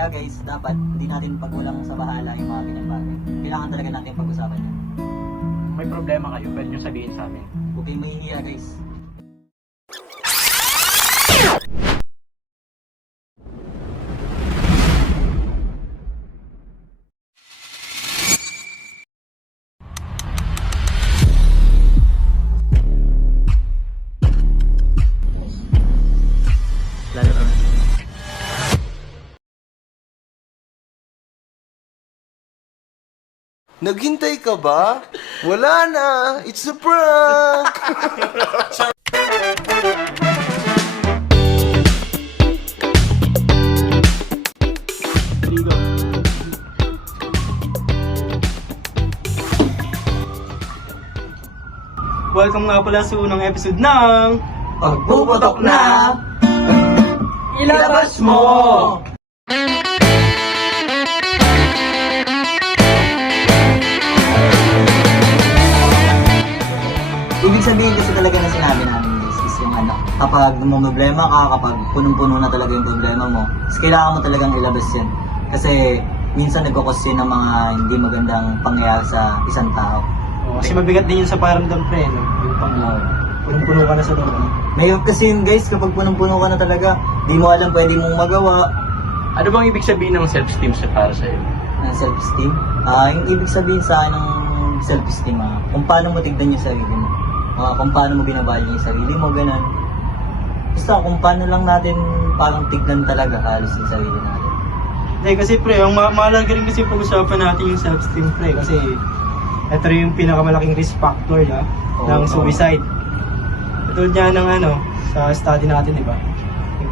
Kaya guys, dapat hindi natin pagkulang sa bahala yung mga ganyang bagay. Kailangan talaga natin pag-usapan yan. May problema kayo, pwede nyo sabihin sa amin. Huwag kayong mahihiya guys. Lalo na. Naghintay ka ba? Wala na! It's a prank! Welcome nga pala sa unang episode ng Pagpuputok na! Ilabas Mo! Ibig sabihin kasi talaga na sinabi namin guys is yung ano, kapag problema ka, kapag punong-puno na talaga yung problema mo, kailangan mo talagang ilabas yan. Kasi minsan nagkukos yun ng mga hindi magandang pangyayari sa isang tao. Kasi mabigat din yun sa paramdam pre, no? Yung pang punong-puno ka na sa loob. Ngayon kasi yun guys, kapag punong-puno ka na talaga, di mo alam pwede mong magawa Ano bang ibig sabihin ng self-esteem para sa'yo? ng self-esteem. Yung ibig sabihin sa akin ng self-esteem, kung paano mo tignan yung sarili mo. Kung paano mo binavalue yung sarili mo, ganun. Basta kung paano lang natin parang tignan talaga halos yung sarili natin. Hindi, kasi pre, ang mahalaga rin kasi pag-usapan natin yung self-esteem pre, kasi ito rin yung pinakamalaking risk factor ng suicide. Tulad niya ng sa study natin, di ba?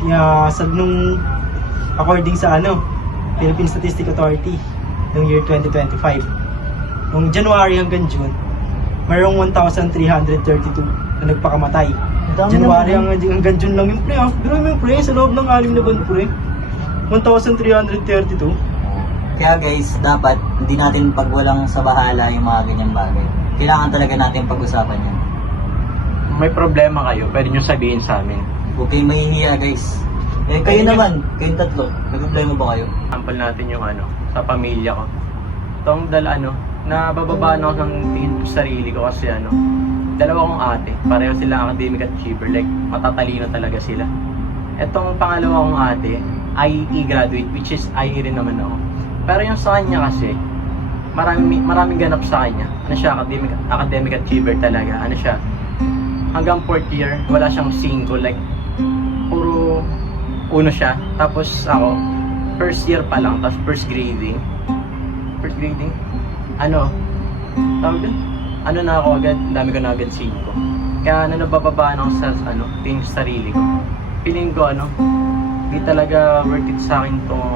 Kaya according sa Philippine Statistics Authority, noong year 2025, noong January hanggang June, mayroong 1,332 na nagpakamatay. January hanggang June lang yung pre, Pero yung pre, sa loob ng 6 na buwan pre, 1,332. Kaya guys, dapat hindi natin pagwalang sa bahala yung mga ganyang bagay. Kailangan talaga natin pag-usapan yan. May problema kayo, pwede nyo sabihin sa amin. Huwag kayong mahihiya guys. Kayo naman, kayong tatlo, may problema ba kayo? Sample natin yung sa pamilya ko. Itong nabababaan ako ng tingin ko sa sarili ko kasi dalawa kong ate, pareho sila academic achiever, like matatalino talaga sila. Etong pangalawa kong ate, IE graduate, which is IE rin naman ako. Pero yung sa kanya kasi, maraming ganap sa kanya. Siya, academic achiever talaga. Siya, hanggang 4th year, wala siyang 5, like, puro uno siya. Tapos ako, first year pa lang, tapos first grading, tawag din? Na ako agad, dami ko na agad 5. Kaya nabababaan ako sa, tingin sa sarili ko. Feeling ko, di talaga worth it sa akin tong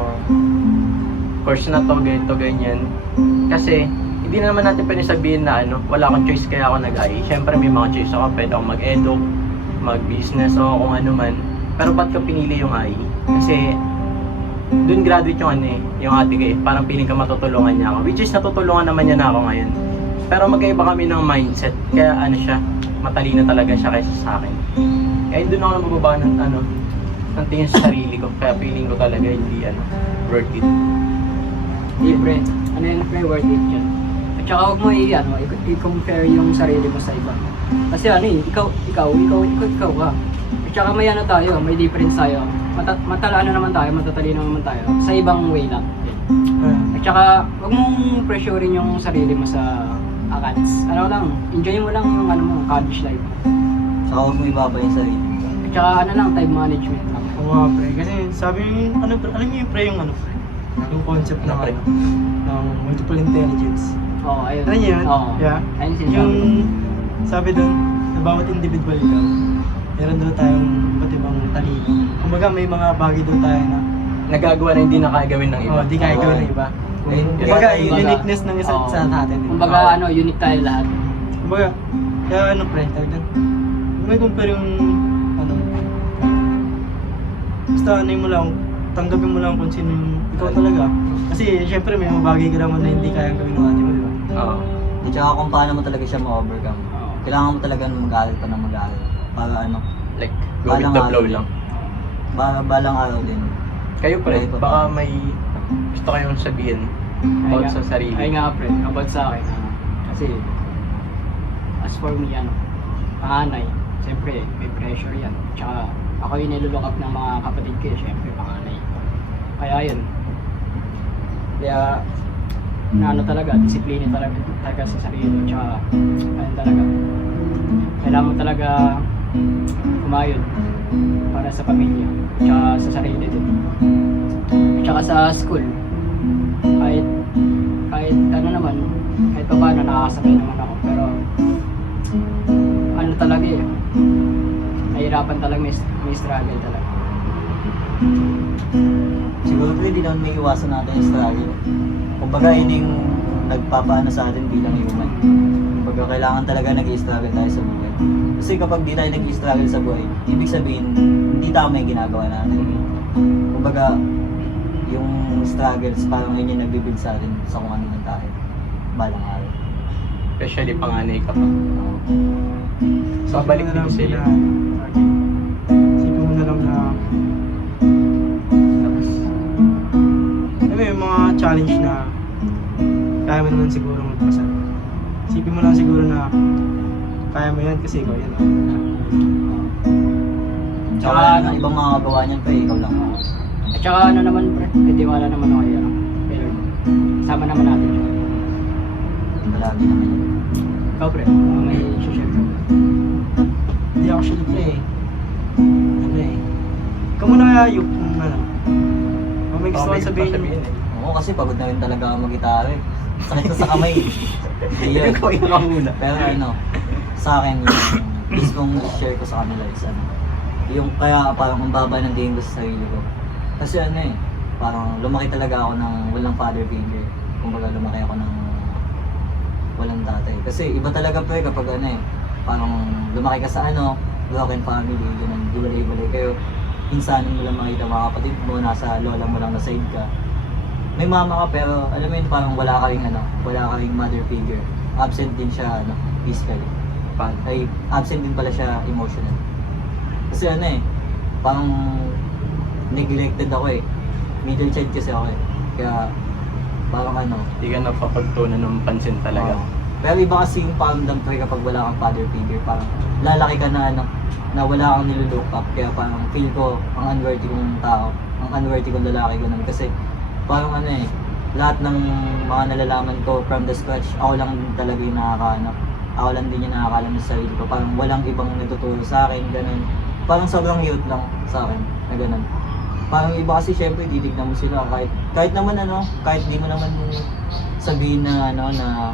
course na to, ganito, ganyan. Kasi, hindi naman natin pwede sabihin na wala akong choice kaya ako nag-IE. Siyempre may mga choice ako, pwede ako mag-edu, mag-business o kung ano man. Pero ba't ko pinili yung IE? Kasi, dun graduate yung ate ko parang piling ka matutulungan niya ako. Which is natutulungan naman niya na ako ngayon. Pero magkaiba kami ng mindset. Kaya siya, matalino talaga siya kaysa sa akin. Kaya dun ako nabababa ng tingin sa sarili ko. Kaya feeling ko talaga hindi worth it. Libre. Pre, worth it yun. At saka huwag mo i-compare yung sarili mo sa iba. Kasi ikaw ka. At saka may tayo, may difference tayo. Matalino naman tayo sa ibang way lang. At saka huwag mong pressurein yung sarili mo sa academics. Enjoy mo lang yung college life. Saka huwag mo ibaba yung sarili. At saka time management lang. Oo pre, kasi sabi yung alam niyo yung pre, yung concept na ng multiple intelligence. Oo, ayun. Ano yun? Oo. Yeah. Ayun sinasabi. Yung sabi doon, na bawat individual ikaw, meron doon tayong iba't ibang talino. Kumbaga may mga bagay doon tayo na nagagawa na hindi na kaya gawin ng iba. Hindi kaya gawin ng iba. Kumbaga, yung uniqueness ng isa sa natin. Kumbaga, unique tayo lahat. Kumbaga, kaya pre, talagang may compare yung basta mo lang, tanggapin mo lang kung sino yung ikaw talaga. Kasi syempre may mga bagay ka naman na hindi kayang gawin ng ate mo, di ba? Oo. At saka kung paano mo talaga siya ma-overcome. Kailangan mo talaga mag-aaral pa ng mag-aaral. Para Like, go with the flow lang. Balang araw din. Kayo pre, Kayo pa baka ba? may gusto kayong sabihin Ay about nga- sa sarili. Ay nga pre, about sa akin. Kasi, as for me, panganay, siyempre, may pressure yan. Tsaka, ako yung nilulook up ng mga kapatid ko, siyempre, panganay. Kaya yun. Kaya, talaga, disiplina talaga sa sarili. Tsaka, ayun talaga. Kailangan mo talaga kumayod para sa pamilya. Tsaka sa sarili din. Tsaka sa school, kahit ano naman, kahit pa paano nakakasabay naman ako, pero ano talaga eh, nahirapan talaga, may struggle talaga. Siguro pre, di naman may iwasan natin yung struggle. Kumbaga, yun yung nagpapaano sa atin bilang human. Kumbaga, kailangan talaga nag-i-struggle tayo sa buhay. Kasi kapag di tayo nag-i-struggle sa buhay, ibig sabihin, hindi tama yung ginagawa natin. Kumbaga, yung struggles, parang yun yung nagbibuild sa atin sa kung ano man tayo. Balang araw. Especially panganay ka pa. So, balik Isipin mo na din lang sila. Isipin mo na lang na alam mo yung mga challenge na kaya mo naman siguro magpasan. Isipin mo lang siguro na kaya mo yan kasi ikaw yan. Tsaka Tsaka, ng ibang mga gawa niyan pre, ikaw lang. at saka ano naman pre, may tiwala naman ako kay pero sama naman natin siya. Palagi naman yun. Ikaw pre, may share ka. Hindi ako sure pre. Ano eh. Ikaw muna kaya yung ano. May gusto ko sabihin. Oo, kasi pagod na rin talaga ako mag-gitara eh. Sakit na sa kamay. Hindi yun. Ikaw yung muna. Pero ano, sa akin yung gusto kong share ko sa kanila is ano, yung kaya parang ang baba ng tingin ko sa sarili ko. Kasi ano eh, parang lumaki talaga ako ng walang father figure. Kumbaga lumaki ako ng walang tatay. Kasi iba talaga pre kapag ano eh, parang lumaki ka sa ano, broken family, ganun, iwalay-iwalay kayo. Minsanin mo lang makita mga kapatid mo, nasa lola mo lang na side ka. May mama ka pero alam mo yun parang wala ka ring ano, wala ka ring mother figure. Absent din siya ano, physically. Ay, absent din pala siya emotional. Kasi ano eh, parang neglected ako eh. Middle child kasi ako eh. Kaya parang ano, Hindi ka napapagtunan ng pansin talaga. oo. Pero iba kasi yung paramdam pre kapag wala kang father figure, parang lalaki ka na ano, na wala kang nilulook up. Kaya parang feel ko ang unworthy kong tao, ang unworthy kong lalaki ko nun. Kasi parang ano eh, lahat ng mga nalalaman ko from the scratch, ako lang din talaga yung nakakaano. Ako lang din yung nakakalam sa sarili ko. Parang walang ibang nagtuturo sa akin, ganun. Parang sobrang youth lang sa akin, na ganun. Parang iba kasi syempre titignan mo sila kahit naman ano, kahit di mo naman sabihin na ano na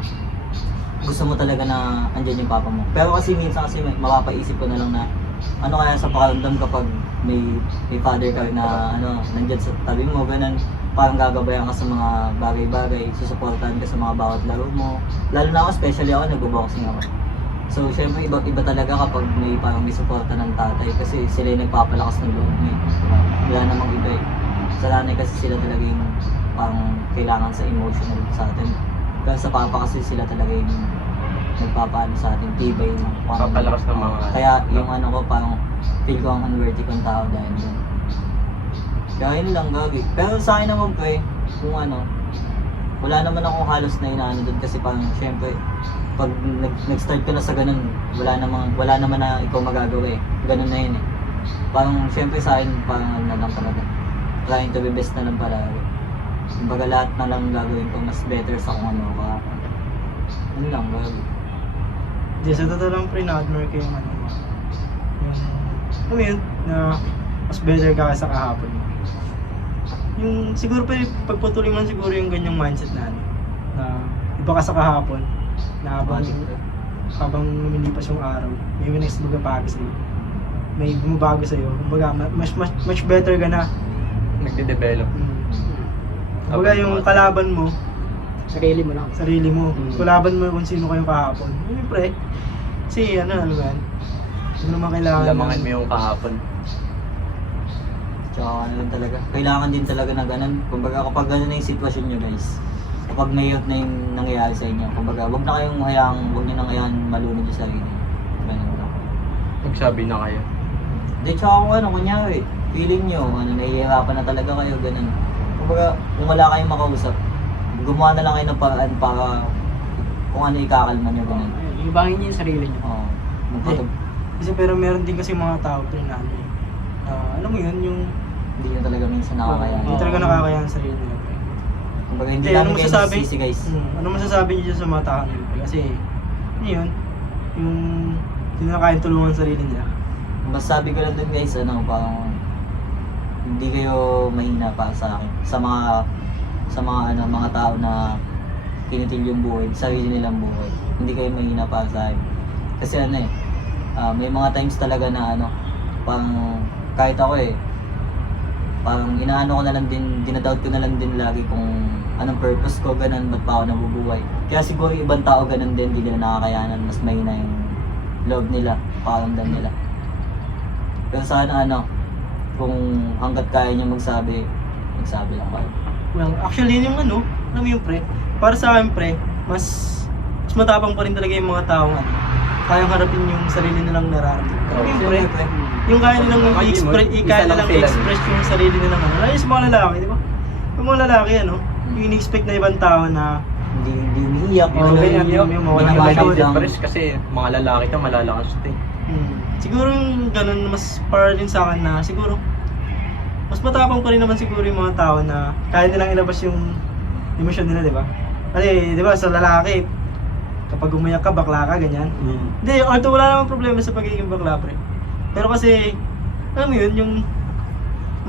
gusto mo talaga na andyan yung papa mo. Pero kasi minsan kasi mapapaisip ko na lang na ano kaya sa pakiramdam kapag may father ka na ano nandiyan sa tabi mo, ganun. Parang gagabayan ka sa mga bagay-bagay, susuportahan ka sa mga bawat laro mo. Lalo na ako, especially ako, nagbo-boxing ako. So, syempre, iba talaga kapag may parang may suporta ng tatay kasi sila yung nagpapalakas ng loob mo eh. Diba? Wala namang iba eh. Sa nanay kasi sila talaga yung parang kailangan sa emotional sa atin. Kaya sa papa kasi sila talaga yung nagpapaano sa atin, tibay ng Papalakas ng mga... Kaya yung ano ko, parang feel ko ang unworthy kong tao dahil yun. Kaya yun lang gagi. Pero sa akin naman pre, kung ano, wala naman akong halos na inaano doon kasi parang syempre, pag nag-start ka na sa ganun, wala naman na ikaw magagawa eh. Ganun na yun eh. Parang syempre sa akin, parang ano na lang talaga. Trying to be best na lang palagi. Kumbaga lahat na lang gagawin ko, mas better sa kung ano ka. Ano lang, gagi. Di sa totoo lang pre, na-admire ko yung ano mo. Yung, yun, na mas better ka sa kahapon mo. Yung siguro pa pagpatuloy mo lang siguro yung ganyang mindset na ano, na iba ka sa kahapon, na habang lumilipas yung araw, may next magbabago sa'yo. May bumabago sa'yo. Kumbaga, much better ka na. Nagde-develop. Kumbaga yung kalaban mo, Sarili mo lang. sarili mo. Kalaban mo kung sino kayong kahapon. Siyempre, kasi ano ba yan? Hindi naman kailangan. Lamangan mo yung kahapon. Tsaka ano lang talaga. Kailangan din talaga na ganun. Kumbaga kapag ganun na yung sitwasyon nyo guys, kapag mayroon na yung nangyayari sa inyo, kumbaga wag nyo nang hayaan malunod yung sarili. Ganun lang. Magsabi na kayo. Di, tsaka kung ano, kunyari, feeling nyo, ano, nahihirapan na talaga kayo, ganun. Kumbaga, kung wala kayong makausap, gumawa na lang kayo ng paraan para kung ano ikakalma nyo, ganun. Ibangin niyo yung sarili niyo. Oo. Magpatag, Kasi pero meron din kasi mga tao pre na ano alam mo yun, yung hindi nyo talaga minsan nakakayanan. hindi talaga nakakaya ang sarili nila pre. Kumbaga, hindi Hindi, namin ano kayo masasabi? masisisi, guys. Ano masasabi niyo sa mga tao nila pre? Kasi, yun, yung hindi na kayang tulungan ang sarili nila. Masasabi ko lang dun, guys, ano, parang hindi kayo mahina para sa akin. Sa mga tao na tinitil yung buhay, sarili nilang buhay. Hindi kayo mahina para sa akin. Kasi ano eh, may mga times talaga na ano, parang kahit ako eh, parang inaano ko na lang din, dinadoubt ko na lang din lagi kung anong purpose ko, ganun, ba't pa ako nabubuhay. Kaya siguro yung ibang tao ganun din, hindi nila nakakayanan, mas mahina yung loob nila, pakiramdam nila. Pero sana ano, kung hanggat kaya nyo magsabi lang kayo. Well, actually yung ano, alam mo yung pre, para sa akin pre, mas matapang pa rin talaga yung mga taong ano, kayang harapin yung sarili nilang nararamdaman. Oo. Yung pre, yung kaya nilang kaya nilang i-express yung sarili nilang ano. Lalo yung sa mga lalaki, di ba? Yung mga lalaki ano, yung in-expect na ibang tao na Hindi umiiyak, Oo, ganyan, yung mawala Hindi ng lang. Pares kasi mga lalaki to malalakas to eh. Siguro yung ganun, mas para din sa akin na siguro mas matapang pa rin naman siguro yung mga tao na kaya nilang ilabas yung emosyon nila, di ba? Kasi, di ba, sa lalaki, kapag umiyak ka, bakla ka, ganyan. Hindi, although wala namang problema sa pagiging bakla, pre. Pero kasi, alam mo yun, yung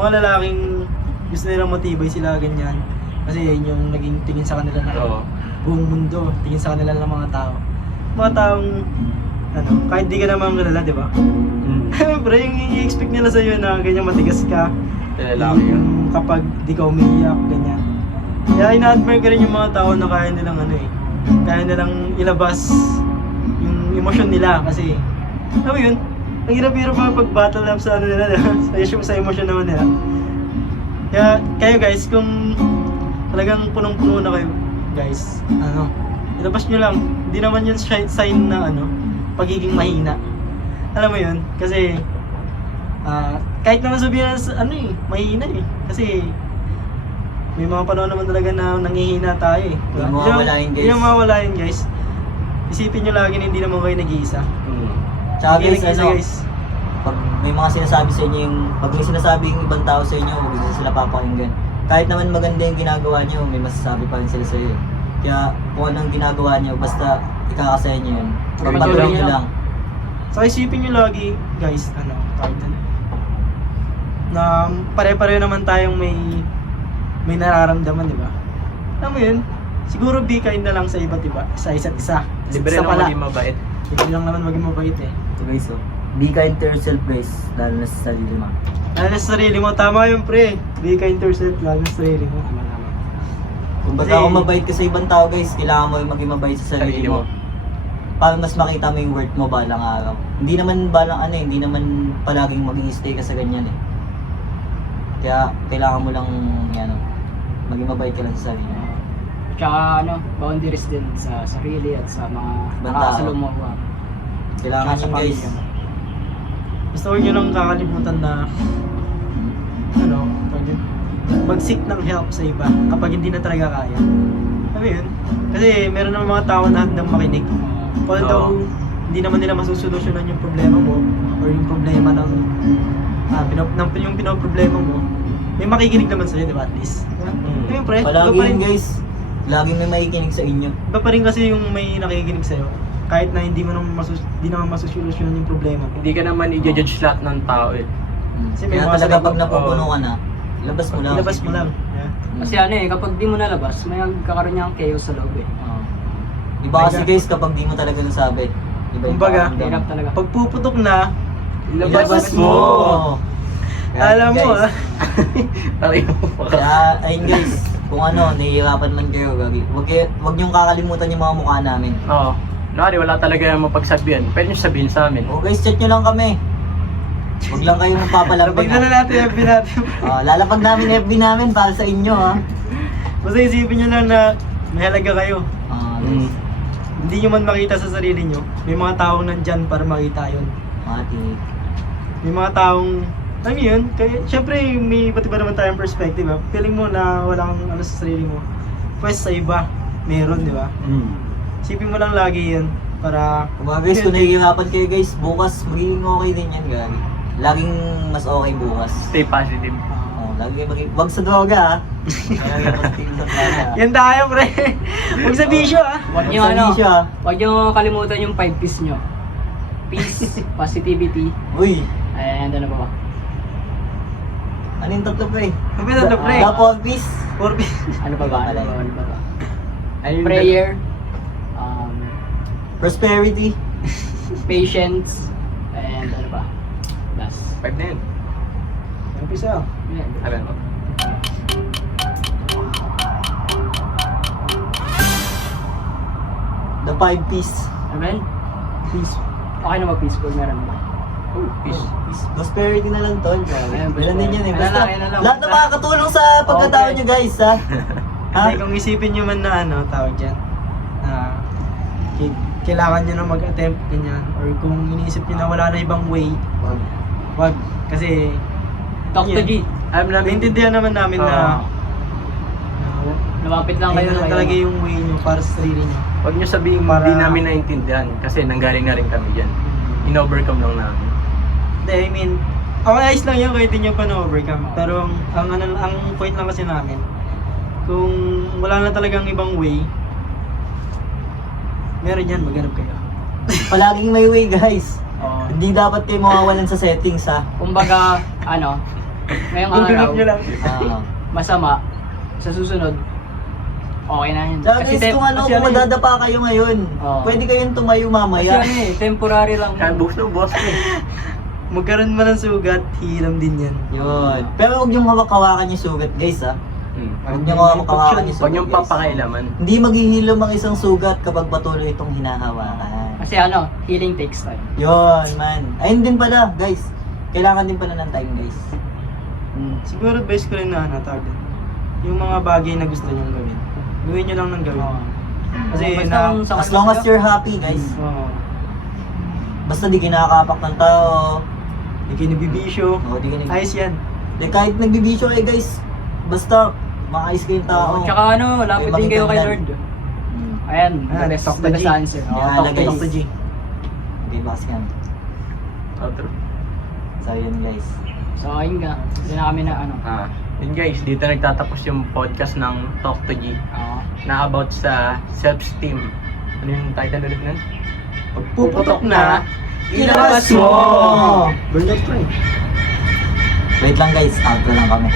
mga lalaking gusto nilang matibay sila, ganyan. Kasi yun yung naging tingin sa kanila na Oo. buong mundo, tingin sa kanila ng mga tao. Mga taong, ano, kahit di ka naman kilala, di ba? Siyempre, yung i-expect nila sa'yo na ganyan matigas ka. Lalaki yun. Yung kapag di ka umiiyak, ganyan. Kaya ina-admire ko rin yung mga tao na kaya nilang ano eh. Kaya nilang ilabas yung emosyon nila kasi, alam mo yun, ang hirap-hirap pa pag-battle up sa ano nila, sa emosyon naman nila. Kaya kayo guys, kung talagang punong-puno na kayo, guys, ano, ilabas nyo lang. Hindi naman yun sign na ano, pagiging mahina. Alam mo yun, kasi kahit naman sabihin na ano eh, mahina eh. Kasi may mga panahon naman talaga na nangihina tayo eh. Huwag mawawalain, guys. Hindi yung mawawalain guys. Isipin nyo lagi na hindi naman kayo nag-iisa. Tsaka Hindi guys, nag-iisa, ano, guys. pag may mga sinasabi sa inyo pag may sinasabi yung ibang tao sa inyo, huwag nyo sila papakinggan. Kahit naman maganda yung ginagawa nyo, may masasabi pa rin sila sa iyo. Kaya kung anong ginagawa nyo, basta ikakasaya nyo yun. Gawin nyo Patuloy lang. nyo lang. So isipin nyo lagi guys, ano, tawag doon, na pare-pareho naman tayong may nararamdaman, di ba? Alam mo yun, siguro be kind na lang sa iba't iba, sa isa't isa. Libre Isa lang pala. maging mabait. Libre lang naman maging mabait eh. So guys, so, be kind to yourself guys, lalo na sa sarili mo. Lalo na sa sarili mo, tama yun pre. Be kind to yourself, lalo na sa sarili mo. Kung Kasi- baga kung mabait ka sa ibang tao guys, kailangan mo yung maging mabait sa sarili mo. Para mas makita mo yung worth mo balang araw. Hindi naman balang ano eh, hindi naman palaging maging stay ka sa ganyan eh. Kaya kailangan mo lang yan, maging mabait ka lang sa sarili mo. Tsaka ano, boundaries din sa sarili at sa mga Ibang nakasalumuha. Kailangan Tsaka sa yun guys. pamilya mo. Basta huwag nyo lang kakalimutan na ano, mag-seek ng help sa iba kapag hindi na talaga kaya. Alam mo yun? Kasi meron naman mga tao na handang makinig. Although, hindi naman nila masusolusyonan yung problema mo or yung problema ng yung pinoproblema mo, may makikinig naman sa'yo, di ba, at least? Ayun, pre, Palagi iba pa yun rin- guys. Laging may makikinig sa inyo. Iba pa rin kasi yung may nakikinig sa'yo kahit na hindi naman masusolusyonan yung problema mo. Hindi ka naman i-judge lahat ng tao eh. Kasi may Kaya mga talaga sarili- pag napupuno ka na, labas mo lang. Ilabas mo lang. Yeah. Kasi ano eh, kapag di mo nalabas, may magkakaroon niyang chaos sa loob eh. Iba kasi guys kapag di mo talaga nasabi. Iba yung Kumbaga, pakiramdam. Hirap talaga. Pag puputok na, Ilabas mo! Kaya, alam mo guys, Taray mo pa. Kaya, ayun guys, kung ano, nahihirapan man kayo, wag niyong kakalimutan yung mga mukha namin. Oo. Nari, wala talaga yung mapagsabihan. Pwede nyo sabihin sa amin. O guys, chat nyo lang kami. Huwag lang kayong magpapalapit. Lapag na natin FB natin. Lalapag namin FB namin para sa inyo ha. Basta isipin nyo lang na may halaga kayo. Guys, Hindi nyo man makita sa sarili nyo, may mga taong nandyan para makita yun. mati. May mga taong, alam mo yun, kaya, syempre may iba't iba naman tayong perspective, ha? Feeling mo na walang ano sa sarili mo, pues sa iba, meron, di ba? Isipin mo lang lagi yun, para, Mga guys, kung nahihirapan kayo guys, bukas magiging okay din yan, gagi. Laging mas okay bukas. Stay positive. Oh, lagi kayo wag sa droga ha. Lagi kayo mag-tigil sa droga. yan tayo, pre. Huwag sa bisyo, ha? Huwag Wag nyo sa ano, bisyo, ha? huwag nyo kalimutan yung 5 P's nyo. Peace, positivity, Uy, and ano ba ba? ano yung tatlo pre? Sabi na to, pre. Love, one piece. Ano pa ba? Ano ba? Ano ba ba? Ayun, Prayer, Prosperity. patience, and ano ba? Last. 5 na yun. Umpisa. Yeah. Sabi mo. The 5 piece. Amen? Peace. Okay na ba peaceful? Meron ba? Oh, peace. Prosperity na lang tol. Ayan, Ganun din yan eh. Ayan Basta, lang, ayan lang. lahat na makakatulong sa pagkatao Okay. nyo guys ha. Ha? Hindi, kung isipin nyo man na ano, tawag dyan, na kailangan nyo na mag-attempt, ganyan, or kung iniisip nyo na wala na ibang way, wag. Kasi, Talk to yun. G. Alam namin, naintindihan naman namin na, Lumapit lang kayo ayun na kayo. talaga yung way nyo para sa sarili nyo. huwag nyo sabihin Para- hindi namin naintindihan kasi nanggaling na rin kami dyan. In-overcome lang namin. Hindi, I mean, okay, ayos lang yun kahit di nyo pa na-overcome. Pero, ang point lang kasi namin, kung wala na talagang ibang way, meron yan, maghanap kayo. Palaging may way guys. Oo. Hindi dapat kayo mawawalan sa settings ha. Kumbaga, ano, ngayong Google araw, nyo lang. Ah. masama, sa susunod, okay na yun. Tsaka guys, kung ano, kasi kung ano yun- madadapa kayo ngayon, Oo. pwede kayong tumayo Kasi mamaya. ano eh, temporary lang Kaya yun. bukas na bukas na eh. Magkaroon man ng sugat, hiram din yan. Yun. Pero huwag niyong hawak-hawakan yung sugat guys ha. Huwag niyong hawak-hawakan yung Huwag sugat niyong guys. papakailaman. Hindi maghihilom ang isang sugat kapag patuloy itong hinahawakan. Kasi ano, healing takes time. Yun man. Ayun din pala guys. Kailangan din pala ng time guys. Siguro base ko rin na ano, tawag din. Yung mga bagay na gusto nyong gawin. Gawin nyo lang ng gawin. Oo. Kasi Basta na, ang sakal As long mo as sa'yo. you're happy guys. Oo. Basta di kinakapak ng tao. Di kayo nabibisyo. O, di kinag... Ayos yan. Di, kahit nagbibisyo kayo guys. Basta maayos kayong tao. Tsaka ano, lapit din kayo kay Lord. Ayan, Ah, the best, talk to the best G. answer. Oo, Yan, talk to guys. G. G. Okay, box yan. Outro. So yun guys. So, ayun nga. Hindi na kami na ano. Yun guys, dito nagtatapos yung podcast ng Talk to G Oo. na about sa self-esteem. Ano yung title ulit nun? Puputok na, ilabas mo! Burnout pa eh. Wait lang guys, outro lang kami.